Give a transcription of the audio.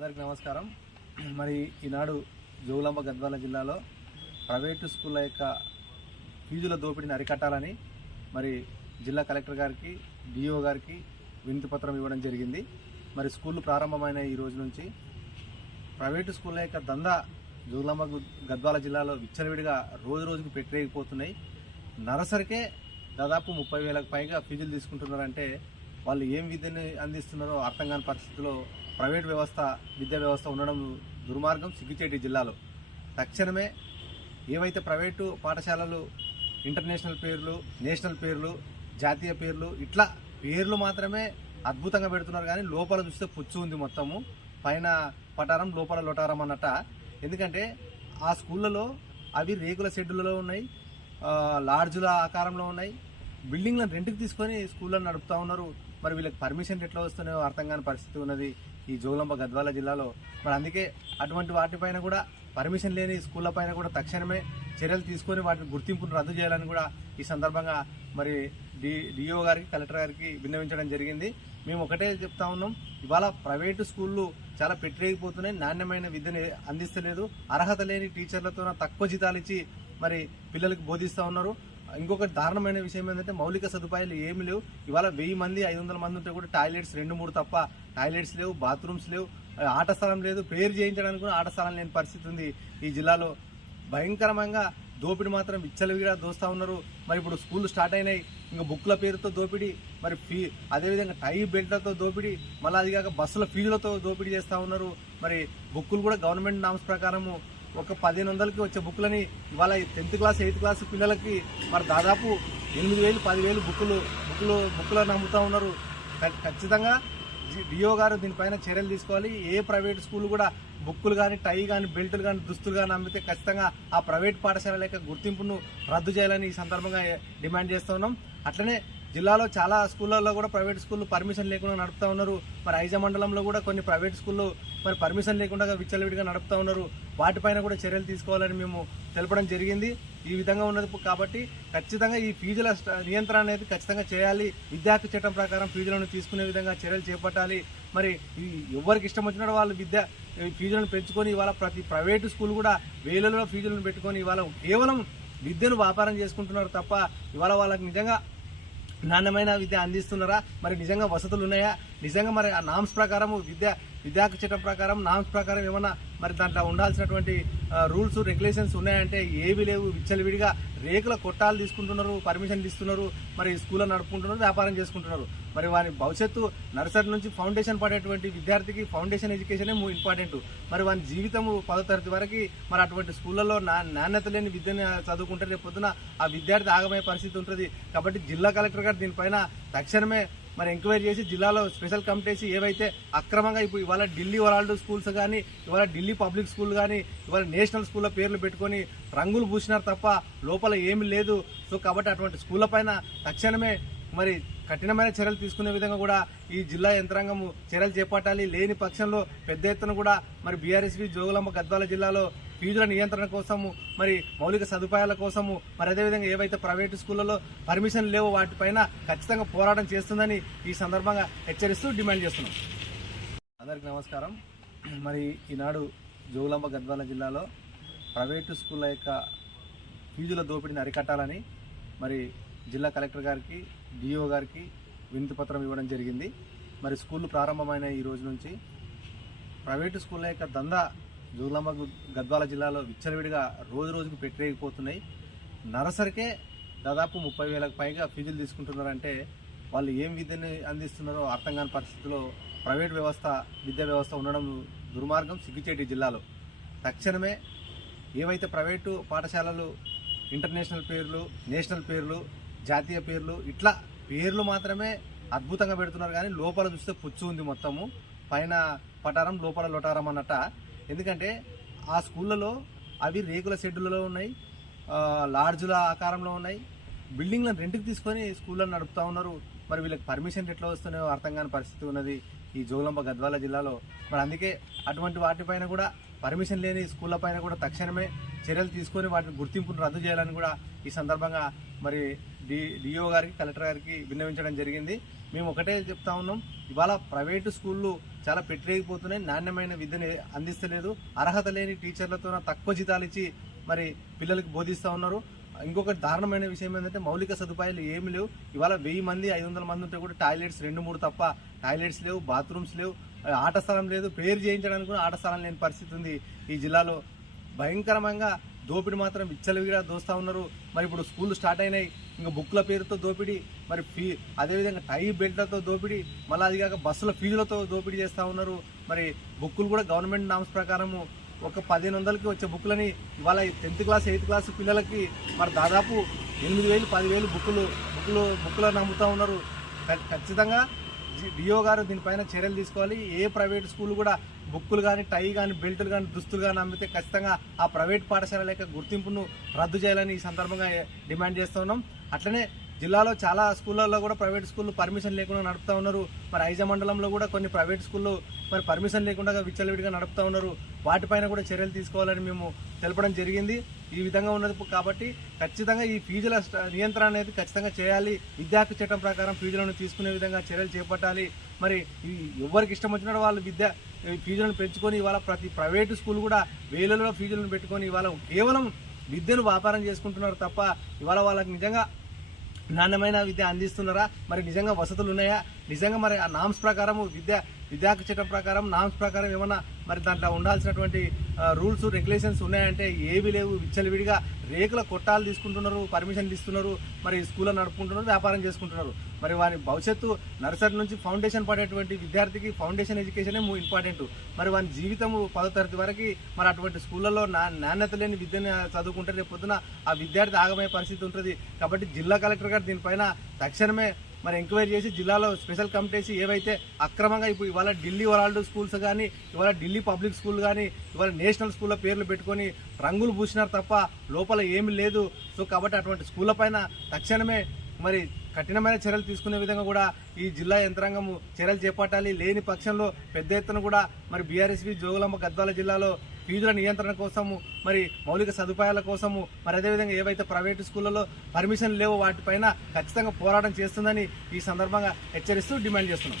అందరికీ నమస్కారం. మరి ఈనాడు జోగులాంబ గద్వాల జిల్లాలో ప్రైవేటు స్కూళ్ళ యొక్క ఫీజుల దోపిడీని అరికట్టాలని మరి జిల్లా కలెక్టర్ గారికి, డిఓ గారికి వినతి పత్రం ఇవ్వడం జరిగింది. మరి స్కూళ్ళు ప్రారంభమైన ఈ రోజు నుంచి ప్రైవేటు స్కూళ్ళ యొక్క దందా జోగులాంబ గద్వాల జిల్లాలో విచ్చలవిడిగా రోజు రోజుకు పెట్టలేకపోతున్నాయి. నర్సరీకే దాదాపు 30,000కు పైగా ఫీజులు తీసుకుంటున్నారంటే వాళ్ళు ఏం విద్యను అందిస్తున్నారో అర్థం కాని పరిస్థితిలో ప్రైవేట్ వ్యవస్థ, విద్యా వ్యవస్థ ఉండడం దుర్మార్గం. సిగ్గుచేటి జిల్లాలో తక్షణమే ఏవైతే ప్రైవేటు పాఠశాలలు ఇంటర్నేషనల్ పేర్లు, నేషనల్ పేర్లు, జాతీయ పేర్లు ఇట్లా పేర్లు మాత్రమే అద్భుతంగా పెడుతున్నారు, కానీ లోపల చూస్తే పుచ్చు ఉంది మొత్తము. పైన పటారం లోపల లొటారం అన్నట్ట. ఎందుకంటే ఆ స్కూళ్ళలో అవి రేకుల షెడ్యూల్లో ఉన్నాయి, లాడ్జుల ఆకారంలో ఉన్నాయి. బిల్డింగ్లను రెంట్కి తీసుకొని స్కూళ్ళను నడుపుతా ఉన్నారు. మరి వీళ్ళకి పర్మిషన్ ఎట్లా వస్తున్నాయో అర్థం కాని పరిస్థితి ఉన్నది ఈ జోగులాంబ గద్వాల జిల్లాలో. మరి అందుకే అటువంటి వాటిపైన కూడా, పర్మిషన్ లేని స్కూళ్ళ పైన కూడా తక్షణమే చర్యలు తీసుకొని వాటిని గుర్తింపును రద్దు చేయాలని కూడా ఈ సందర్భంగా మరి డిఓ గారికి, కలెక్టర్ గారికి విన్నవించడం జరిగింది. మేము ఒకటే చెప్తా ఉన్నాం, ఇవాళ ప్రైవేటు స్కూళ్ళు చాలా పెట్టలేకపోతున్నాయి, నాణ్యమైన విద్యను అందిస్తలేదు, అర్హత లేని టీచర్లతో తక్కువ జీతాలు ఇచ్చి మరి పిల్లలకు బోధిస్తూ ఉన్నారు. ఇంకొక దారుణమైన విషయం ఏంటంటే మౌలిక సదుపాయాలు ఏమి లేవు. ఇవాళ 1000 మంది 500 మంది ఉంటే కూడా టాయిలెట్స్ 2-3 తప్ప టాయిలెట్స్ లేవు, బాత్రూమ్స్ లేవు, ఆట స్థలం లేదు, ప్రేయర్ చేయించడానికి కూడా ఆట స్థలం లేని పరిస్థితి ఉంది ఈ జిల్లాలో. భయంకరంగా దోపిడీ మాత్రం విచ్చలవిడిగా దోస్తా ఉన్నారు. మరి ఇప్పుడు స్కూళ్ళు స్టార్ట్ అయినాయి, ఇంకా బుక్ల పేరుతో దోపిడీ, మరి అదేవిధంగా టై బెల్ట్లతో దోపిడీ, మళ్ళీ అది కాక బస్సుల ఫీజులతో దోపిడీ చేస్తూ ఉన్నారు. మరి బుక్కులు కూడా గవర్నమెంట్ నామ్స్ ప్రకారము ఒక 1500కి వచ్చే బుక్లని ఇవాళ 10th క్లాస్ 8th క్లాస్ పిల్లలకి మరి దాదాపు 8,000 10,000 బుక్కులను అమ్ముతూ ఉన్నారు. ఖచ్చితంగా డిఓ గారు దీనిపైన చర్యలు తీసుకోవాలి. ఏ ప్రైవేట్ స్కూల్ కూడా బుక్కులు కానీ, టై కానీ, బెల్టులు కానీ, దుస్తులు కానీ అమ్మితే ఖచ్చితంగా ఆ ప్రైవేట్ పాఠశాల యొక్క గుర్తింపును రద్దు చేయాలని ఈ సందర్భంగా డిమాండ్ చేస్తూ ఉన్నాం. అట్లనే జిల్లాలో చాలా స్కూళ్ళల్లో కూడా ప్రైవేట్ స్కూళ్ళు పర్మిషన్ లేకుండా నడుపుతా ఉన్నారు. మరి ఐజా మండలంలో కూడా కొన్ని ప్రైవేట్ స్కూళ్ళు మరి పర్మిషన్ లేకుండా విచ్చలవిడిగా నడుపుతా ఉన్నారు. వాటిపైన కూడా చర్యలు తీసుకోవాలని మేము తెలపడం జరిగింది. ఈ విధంగా ఉన్నది కాబట్టి ఖచ్చితంగా ఈ ఫీజుల నియంత్రణ అనేది ఖచ్చితంగా చేయాలి. విద్యార్థి చట్టం ప్రకారం ఫీజులను తీసుకునే విధంగా చర్యలు చేపట్టాలి. మరి ఎవరికి ఇష్టం వచ్చినట్టు వాళ్ళు ఫీజులను పెంచుకొని ఇవాళ ప్రతి ప్రైవేటు స్కూల్ కూడా వేలలో ఫీజులను పెట్టుకొని ఇవాళ కేవలం విద్యను వ్యాపారం చేసుకుంటున్నారు తప్ప ఇవాళ వాళ్ళకి నిజంగా నాణ్యమైన విద్య అందిస్తున్నారా, మరి నిజంగా వసతులు ఉన్నాయా, నిజంగా మరి ఆ నామ్స్ ప్రకారం విద్యార్థి చట్టం ప్రకారం నామ్స్ ప్రకారం ఏమన్నా మరి దాంట్లో ఉండాల్సినటువంటి రూల్స్ రెగ్యులేషన్స్ ఉన్నాయంటే ఏవి లేవు. విచ్చలవిడిగా రేకుల కొట్టాలు తీసుకుంటున్నారు, పర్మిషన్లు ఇస్తున్నారు, మరి స్కూల్లో నడుపుకుంటున్నారు, వ్యాపారం చేసుకుంటున్నారు. మరి వారి భవిష్యత్తు నర్సరీ నుంచి ఫౌండేషన్ పడేటువంటి విద్యార్థికి ఫౌండేషన్ ఎడ్యుకేషనే ఇంపార్టెంట్. మరి వారి జీవితం 10వ తరగతి వరకు మరి అటువంటి స్కూళ్ళలో నాణ్యత లేని విద్యను చదువుకుంటే రేపు పొద్దున ఆ విద్యార్థి ఆగమయ్యే పరిస్థితి ఉంటుంది. కాబట్టి జిల్లా కలెక్టర్ గారు దీనిపైన తక్షణమే మరి ఎంక్వైరీ చేసి జిల్లాలో స్పెషల్ కమిటీ వేసి ఏవైతే అక్రమంగా ఇప్పుడు ఇవాళ ఢిల్లీ వరల్డ్ స్కూల్స్ కానీ, ఇవాళ ఢిల్లీ పబ్లిక్ స్కూల్ కానీ, ఇవాళ నేషనల్ స్కూళ్ళ పేర్లు పెట్టుకొని రంగులు పూసినారు తప్ప లోపల ఏమీ లేదు. సో కాబట్టి అటువంటి స్కూళ్ళ పైన తక్షణమే మరి కఠినమైన చర్యలు తీసుకునే విధంగా కూడా ఈ జిల్లా యంత్రాంగం చర్యలు చేపట్టాలి. లేని పక్షంలో పెద్ద ఎత్తున కూడా మరి బీఆర్ఎస్వి జోగులాంబ గద్వాల జిల్లాలో ఫీజుల నియంత్రణ కోసము, మరి మౌలిక సదుపాయాల కోసము, మరి అదేవిధంగా ఏవైతే ప్రైవేటు స్కూళ్లలో పర్మిషన్ లేవో వాటిపైన ఖచ్చితంగా పోరాటం చేస్తుందని ఈ సందర్భంగా హెచ్చరిస్తూ డిమాండ్ చేస్తున్నాం. అందరికీ నమస్కారం. మరి ఈనాడు జోగులాంబ గద్వాల జిల్లాలో ప్రైవేటు స్కూళ్ళ యొక్క ఫీజుల దోపిడీని అరికట్టాలని మరి జిల్లా కలెక్టర్ గారికి, డిఓ గారికి వినతి పత్రం ఇవ్వడం జరిగింది. మరి స్కూళ్ళు ప్రారంభమైన ఈ రోజు నుంచి ప్రైవేటు స్కూళ్ళ యొక్క దందా జోగులాంబ గద్వాల జిల్లాలో విచ్చలవిడిగా రోజు రోజుకు పెట్టలేకపోతున్నాయి. నర్సరీకే దాదాపు 30,000కు పైగా ఫీజులు తీసుకుంటున్నారంటే వాళ్ళు ఏం విద్యను అందిస్తున్నారో అర్థం కాని పరిస్థితిలో ప్రైవేట్ వ్యవస్థ, విద్యా వ్యవస్థ ఉండడం దుర్మార్గం. సిగ్గుచేటి జిల్లాలో తక్షణమే ఏవైతే ప్రైవేటు పాఠశాలలు ఇంటర్నేషనల్ పేర్లు, నేషనల్ పేర్లు, జాతీయ పేర్లు ఇట్లా పేర్లు మాత్రమే అద్భుతంగా పెడుతున్నారు, కానీ లోపల చూస్తే పుచ్చు ఉంది మొత్తము. పైన పటారం లోపల లొటారం అన్నట్ట. ఎందుకంటే ఆ స్కూళ్ళలో అవి రేకుల షెడ్యూల్లో ఉన్నాయి, లాడ్జుల ఆకారంలో ఉన్నాయి. బిల్డింగ్లను రెంట్కి తీసుకొని స్కూళ్ళను నడుపుతా ఉన్నారు. మరి వీళ్ళకి పర్మిషన్ ఎట్లా వస్తున్నాయో అర్థం కాని పరిస్థితి ఉన్నది ఈ జోగులాంబ గద్వాల జిల్లాలో. మరి అందుకే అటువంటి వాటిపైన కూడా, పర్మిషన్ లేని స్కూళ్ళ పైన కూడా తక్షణమే చర్యలు తీసుకొని వాటిని గుర్తింపును రద్దు చేయాలని కూడా ఈ సందర్భంగా మరి డిఓ గారికి, కలెక్టర్ గారికి విన్నవించడం జరిగింది. మేము ఒకటే చెప్తా ఉన్నాం, ఇవాళ ప్రైవేటు స్కూళ్ళు చాలా పెట్టిరేగిపోతున్నాయి. నాణ్యమైన విద్యను అందిస్తలేదు. అర్హత లేని టీచర్లతో తక్కువ జీతాలు ఇచ్చి మరి పిల్లలకి బోధిస్తూ ఉన్నారు. ఇంకొక దారుణమైన విషయం ఏంటంటే మౌలిక సదుపాయాలు ఏమి లేవు. ఇవాళ 1000 మంది 500 మంది ఉంటే కూడా టాయిలెట్స్ 2-3 తప్ప టాయిలెట్స్ లేవు, బాత్రూమ్స్ లేవు, ఆట స్థలం లేదు, ప్రేయర్ చేయించడానికి కూడా ఆట స్థలం లేని పరిస్థితి ఉంది. ఈ జిల్లాలో భయంకరంగా దోపిడీ మాత్రం విచ్చలవిడిగా దోస్తూ ఉన్నారు. మరి ఇప్పుడు స్కూల్ స్టార్ట్ అయినాయి, ఇంకా బుక్ల పేరుతో దోపిడీ, మరి అదేవిధంగా టై బెల్ట్లతో దోపిడీ, మళ్ళీ అది కాక బస్సుల ఫీజులతో దోపిడీ చేస్తూ ఉన్నారు. మరి బుక్కులు కూడా గవర్నమెంట్ నామ్స్ ప్రకారము ఒక 1500కి వచ్చే బుక్లని ఇవాళ 10th క్లాస్ 8th క్లాస్ పిల్లలకి మరి దాదాపు 8000 10,000 బుక్కులను అమ్ముతూ ఉన్నారు. ఖచ్చితంగా డిఓ గారు దీనిపైన చర్యలు తీసుకోవాలి. ఏ ప్రైవేట్ స్కూల్ కూడా బుక్కులు కానీ టై కానీ బెల్టులు కానీ దుస్తులు కానీ అమ్మితే ఖచ్చితంగా ఆ ప్రైవేట్ పాఠశాల యొక్క గుర్తింపును రద్దు చేయాలని ఈ సందర్భంగా డిమాండ్ చేస్తూ ఉన్నాం. అట్లనే జిల్లాలో చాలా స్కూళ్ళల్లో కూడా ప్రైవేట్ స్కూళ్ళు పర్మిషన్ లేకుండా నడుపుతూ ఉన్నారు. మరి ఐజా మండలంలో కూడా కొన్ని ప్రైవేట్ స్కూళ్ళు మరి పర్మిషన్ లేకుండా విచ్చలవిడిగా నడుపుతూ ఉన్నారు. వాటిపైన కూడా చర్యలు తీసుకోవాలని మేము తెలపడం జరిగింది. ఈ విధంగా ఉన్నది కాబట్టి ఖచ్చితంగా ఈ ఫీజుల నియంత్రణ అనేది ఖచ్చితంగా చేయాలి. విద్యా హక్కు చట్టం ప్రకారం ఫీజులను తీసుకునే విధంగా చర్యలు చేపట్టాలి. మరి ఎవరికి ఇష్టం వచ్చినట్టు వాళ్ళు ఫీజులను పెంచుకొని ఇవాళ ప్రతి ప్రైవేటు స్కూల్ కూడా వేలలో ఫీజులను పెట్టుకొని ఇవాళ కేవలం విద్యను వ్యాపారం చేసుకుంటున్నారు తప్ప ఇవాళ వాళ్ళకి నిజంగా నాణ్యమైన విద్య అందిస్తున్నారా, మరి నిజంగా వసతులు ఉన్నాయా, నిజంగా మరి ఆ నామ్స్ ప్రకారం విద్యా హక్కు చట్టం ప్రకారం నామ్స్ ప్రకారం ఏమన్నా మరి దాంట్లో ఉండాల్సినటువంటి రూల్స్ రెగ్యులేషన్స్ ఉన్నాయంటే ఏవి లేవు. విచ్చలవిడిగా రేకుల కొట్టాలు తీసుకుంటున్నారు, పర్మిషన్లు ఇస్తున్నారు, మరి స్కూల్లో నడుపుకుంటున్నారు, వ్యాపారం చేసుకుంటున్నారు. మరి వారి భవిష్యత్తు నర్సరీ నుంచి ఫౌండేషన్ పడేటువంటి విద్యార్థికి ఫౌండేషన్ ఎడ్యుకేషనే ఇంపార్టెంట్. మరి వారి జీవితం 10వ తరగతి వరకు మరి అటువంటి స్కూళ్ళలో నాణ్యత లేని విద్యను చదువుకుంటే రేపు పొద్దున ఆ విద్యార్థి ఆగమయ్యే పరిస్థితి ఉంటుంది. కాబట్టి జిల్లా కలెక్టర్ గారు దీనిపైన తక్షణమే మరి ఎంక్వైరీ చేసి జిల్లాలో స్పెషల్ కమిటీస్ ఏవైతే అక్రమంగా ఇప్పుడు ఇవాళ ఢిల్లీ వరల్డ్ స్కూల్స్ కానీ ఇవాళ ఢిల్లీ పబ్లిక్ స్కూల్ కానీ ఇవాళ నేషనల్ స్కూల్లో పేర్లు పెట్టుకొని రంగులు పూసినారు తప్ప లోపల ఏమీ లేదు. సో కాబట్టి అటువంటి స్కూళ్ళ పైన తక్షణమే మరి కఠినమైన చర్యలు తీసుకునే విధంగా కూడా ఈ జిల్లా యంత్రాంగం చర్యలు చేపట్టాలి. లేని పక్షంలో పెద్ద ఎత్తున కూడా మరి బీఆర్ఎస్వి జోగులాంబ గద్వాల జిల్లాలో ఫీజుల నియంత్రణ కోసము మరి మౌలిక సదుపాయాల కోసము మరి అదేవిధంగా ఏవైతే ప్రైవేటు స్కూళ్ళలో పర్మిషన్ లేవో వాటిపైన ఖచ్చితంగా పోరాటం చేస్తుందని ఈ సందర్భంగా హెచ్చరిస్తూ డిమాండ్ చేస్తున్నాం.